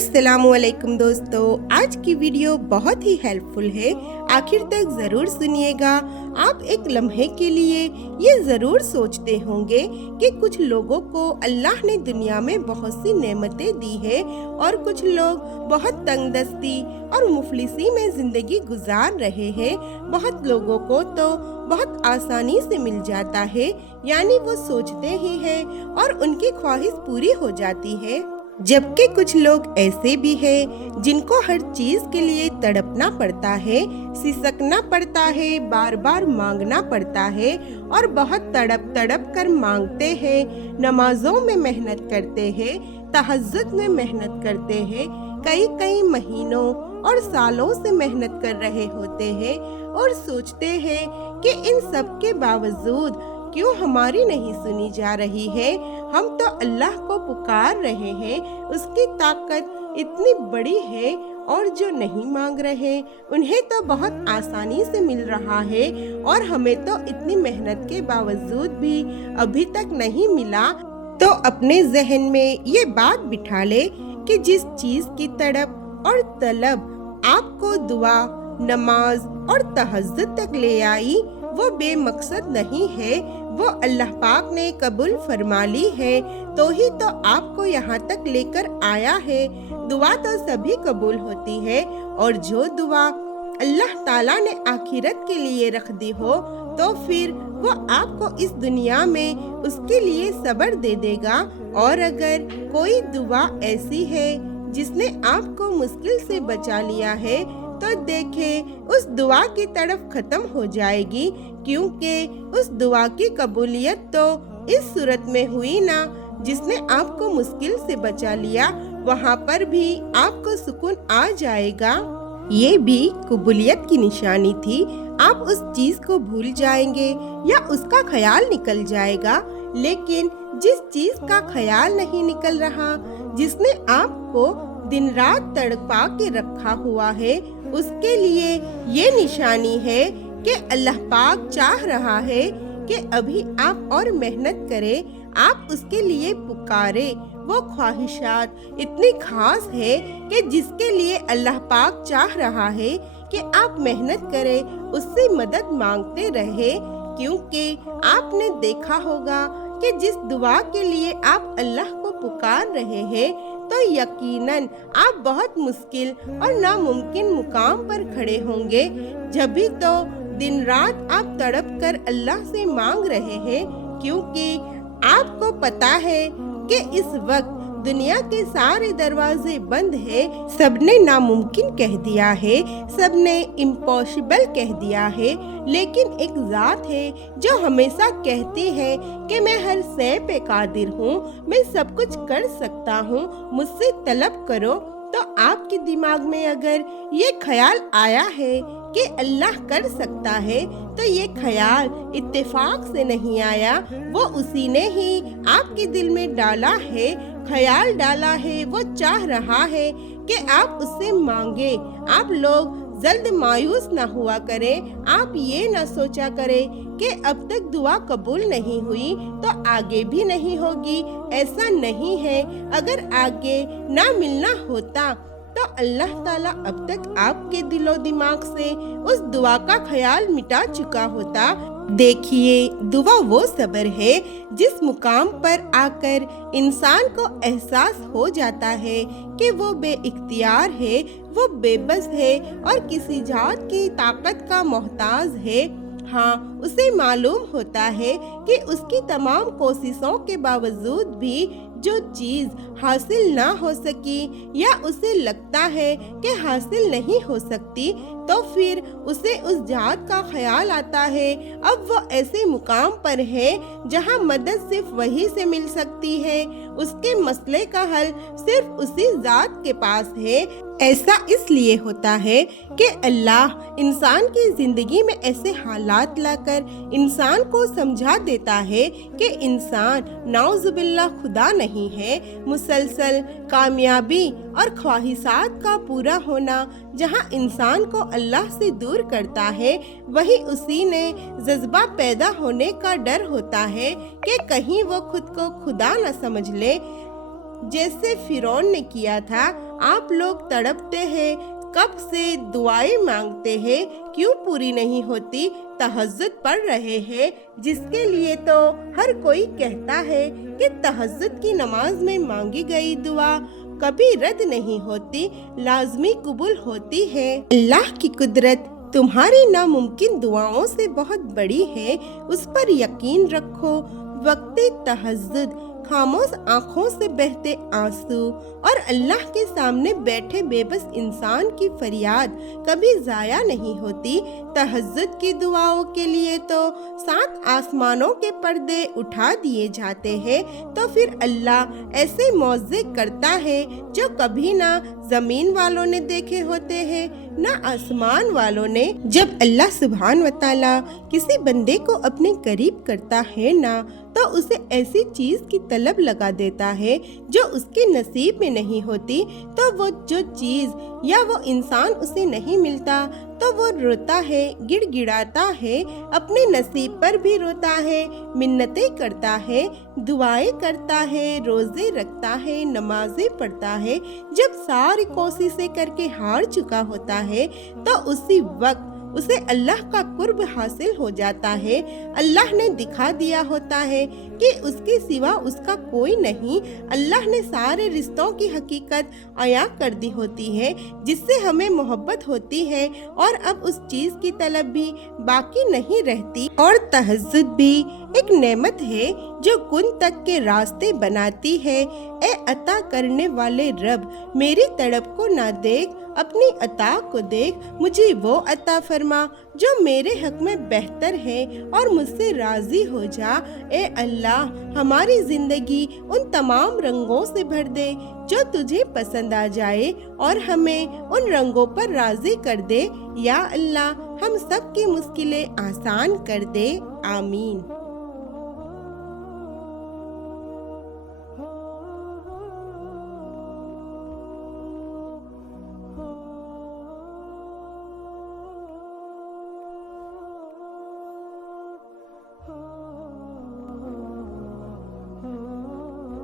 अस्सलाम वालेकुम दोस्तों, आज की वीडियो बहुत ही हेल्पफुल है। आखिर तक ज़रूर सुनिएगा। आप एक लम्हे के लिए ये ज़रूर सोचते होंगे कि कुछ लोगों को अल्लाह ने दुनिया में बहुत सी नेमतें दी है और कुछ लोग बहुत तंगदस्ती और मुफलिसी में ज़िंदगी गुजार रहे हैं। बहुत लोगों को तो बहुत आसानी से मिल जाता है, यानी वो सोचते ही हैं और उनकी ख्वाहिश पूरी हो जाती है। जबकि कुछ लोग ऐसे भी हैं जिनको हर चीज के लिए तड़पना पड़ता है, सिसकना पड़ता है, बार बार मांगना पड़ता है और बहुत तड़प तड़प कर मांगते हैं। नमाजों में मेहनत करते हैं, तहज्जुद में मेहनत करते हैं, कई कई महीनों और सालों से मेहनत कर रहे होते हैं और सोचते हैं कि इन सब के बावजूद क्यों हमारी नहीं सुनी जा रही है। हम तो अल्लाह को पुकार रहे हैं, उसकी ताकत इतनी बड़ी है और जो नहीं मांग रहे उन्हें तो बहुत आसानी से मिल रहा है और हमें तो इतनी मेहनत के बावजूद भी अभी तक नहीं मिला। तो अपने जहन में ये बात बिठा ले कि जिस चीज की तड़प और तलब आपको दुआ, नमाज और तहज्जुद तक ले आई वो बेमकसद नहीं है, वो अल्लाह पाक ने कबूल फरमा ली है तो ही तो आपको यहाँ तक लेकर आया है। दुआ तो सभी कबूल होती है और जो दुआ अल्लाह ताला ने आखिरत के लिए रख दी हो तो फिर वो आपको इस दुनिया में उसके लिए सब्र दे देगा। और अगर कोई दुआ ऐसी है जिसने आपको मुश्किल से बचा लिया है तो देखे उस दुआ की तरफ खत्म हो जाएगी, क्योंकि उस दुआ की कबूलियत तो इस सूरत में हुई ना। जिसने आपको मुश्किल से बचा लिया वहाँ पर भी आपको सुकून आ जाएगा। ये भी कबूलियत की निशानी थी। आप उस चीज को भूल जाएंगे या उसका ख्याल निकल जाएगा, लेकिन जिस चीज का ख्याल नहीं निकल रहा, जिसने आपको दिन रात तड़पा के रखा हुआ है, उसके लिए ये निशानी है कि अल्लाह पाक चाह रहा है कि अभी आप और मेहनत करें, आप उसके लिए पुकारे। वो ख्वाहिशात इतनी खास है कि जिसके लिए अल्लाह पाक चाह रहा है कि आप मेहनत करें, उससे मदद मांगते रहे, क्योंकि आपने देखा होगा कि जिस दुआ के लिए आप अल्लाह को पुकार रहे हैं तो यकीनन आप बहुत मुश्किल और नामुमकिन मुकाम पर खड़े होंगे। जब भी तो दिन रात आप तड़प कर अल्लाह से मांग रहे हैं, क्योंकि आपको पता है कि इस वक्त दुनिया के सारे दरवाजे बंद है। सबने नामुमकिन कह दिया है, सबने इम्पॉसिबल कह दिया है, लेकिन एक ज़ात है जो हमेशा कहती है कि मैं हर शय पे कादिर हूँ, मैं सब कुछ कर सकता हूँ, मुझसे तलब करो। तो आपके दिमाग में अगर ये ख्याल आया है कि अल्लाह कर सकता है तो ये ख्याल इत्तेफाक से नहीं आया, वो उसी ने ही आपके दिल में डाला है, ख्याल डाला है। वो चाह रहा है कि आप उससे मांगे। आप लोग जल्द मायूस ना हुआ करें। आप ये ना सोचा करें कि अब तक दुआ कबूल नहीं हुई तो आगे भी नहीं होगी। ऐसा नहीं है। अगर आगे ना मिलना होता तो अल्लाह ताला अब तक आपके दिलो दिमाग से उस दुआ का ख्याल मिटा चुका होता। देखिए, दुआ वो सब्र है जिस मुकाम पर आकर इंसान को एहसास हो जाता है कि वो बेइख्तियार है, वो बेबस है और किसी जात की ताकत का मोहताज है। हाँ, उसे मालूम होता है कि उसकी तमाम कोशिशों के बावजूद भी जो चीज हासिल ना हो सकी या उसे लगता है कि हासिल नहीं हो सकती, तो फिर उसे उस जात का ख्याल आता है। अब वो ऐसे मुकाम पर है जहाँ मदद सिर्फ वही से मिल सकती है, उसके मसले का हल सिर्फ उसी जात के पास है। ऐसा इसलिए होता है कि अल्लाह इंसान की जिंदगी में ऐसे हालात लाकर इंसान को समझा देता है कि इंसान नाउजुबिल्लाह खुदा नहीं है। मुसलसल कामयाबी और ख्वाहिशात का पूरा होना जहाँ इंसान को अल्लाह से दूर करता है, वही उसी ने जज्बा पैदा होने का डर होता है कि कहीं वो खुद को खुदा न समझ ले, जैसे फिरौन ने किया था। आप लोग तड़पते हैं, कब से दुआएं मांगते हैं, क्यों पूरी नहीं होती, तहज्जुद पढ़ रहे हैं, जिसके लिए तो हर कोई कहता है कि तहज्जुद की नमाज में मांगी गई दुआ कभी रद्द नहीं होती, लाजमी कबूल होती है। अल्लाह की कुदरत तुम्हारी नामुमकिन दुआओं से बहुत बड़ी है, उस पर यकीन रखो। वक्ते तहज्जुद खामोश आँखों से बहते आंसू और अल्लाह के सामने बैठे बेबस इंसान की फरियाद कभी ज़ाया नहीं होती। तहज्जुद की दुआओं के लिए तो 7 आसमानों के पर्दे उठा दिए जाते हैं, तो फिर अल्लाह ऐसे मौज़े करता है जो कभी ना ज़मीन वालों ने देखे होते हैं ना आसमान वालों ने। जब अल्लाह सुब्हान व तआला किसी बंदे को अपने करीब करता है ना, तो उसे ऐसी चीज की तलब लगा देता है जो उसके नसीब में नहीं होती, तो वो जो चीज या वो इंसान उसे नहीं मिलता तो वो रोता है, गिड़गिड़ाता है, अपने नसीब पर भी रोता है, मिन्नतें करता है, दुआएं करता है, रोजे रखता है, नमाजें पढ़ता है। जब सारी कोशिशें करके हार चुका होता है तो उसी वक्त उसे अल्लाह का कुर्ब हासिल हो जाता है। अल्लाह ने दिखा दिया होता है कि उसके सिवा उसका कोई नहीं। अल्लाह ने सारे रिश्तों की हकीकत अया कर दी होती है जिससे हमें मोहब्बत होती है, और अब उस चीज की तलब भी बाकी नहीं रहती। और तहज्जुद भी एक नेमत है जो कुन तक के रास्ते बनाती है। ए अता करने वाले रब, मेरी तड़प को ना देख, अपनी अता को देख, मुझे वो अता फरमा जो मेरे हक में बेहतर है और मुझसे राजी हो जा। ए अल्लाह, हमारी जिंदगी उन तमाम रंगों से भर दे जो तुझे पसंद आ जाए और हमें उन रंगों पर राजी कर दे। या अल्लाह, हम सब की मुश्किलें आसान कर दे। आमीन।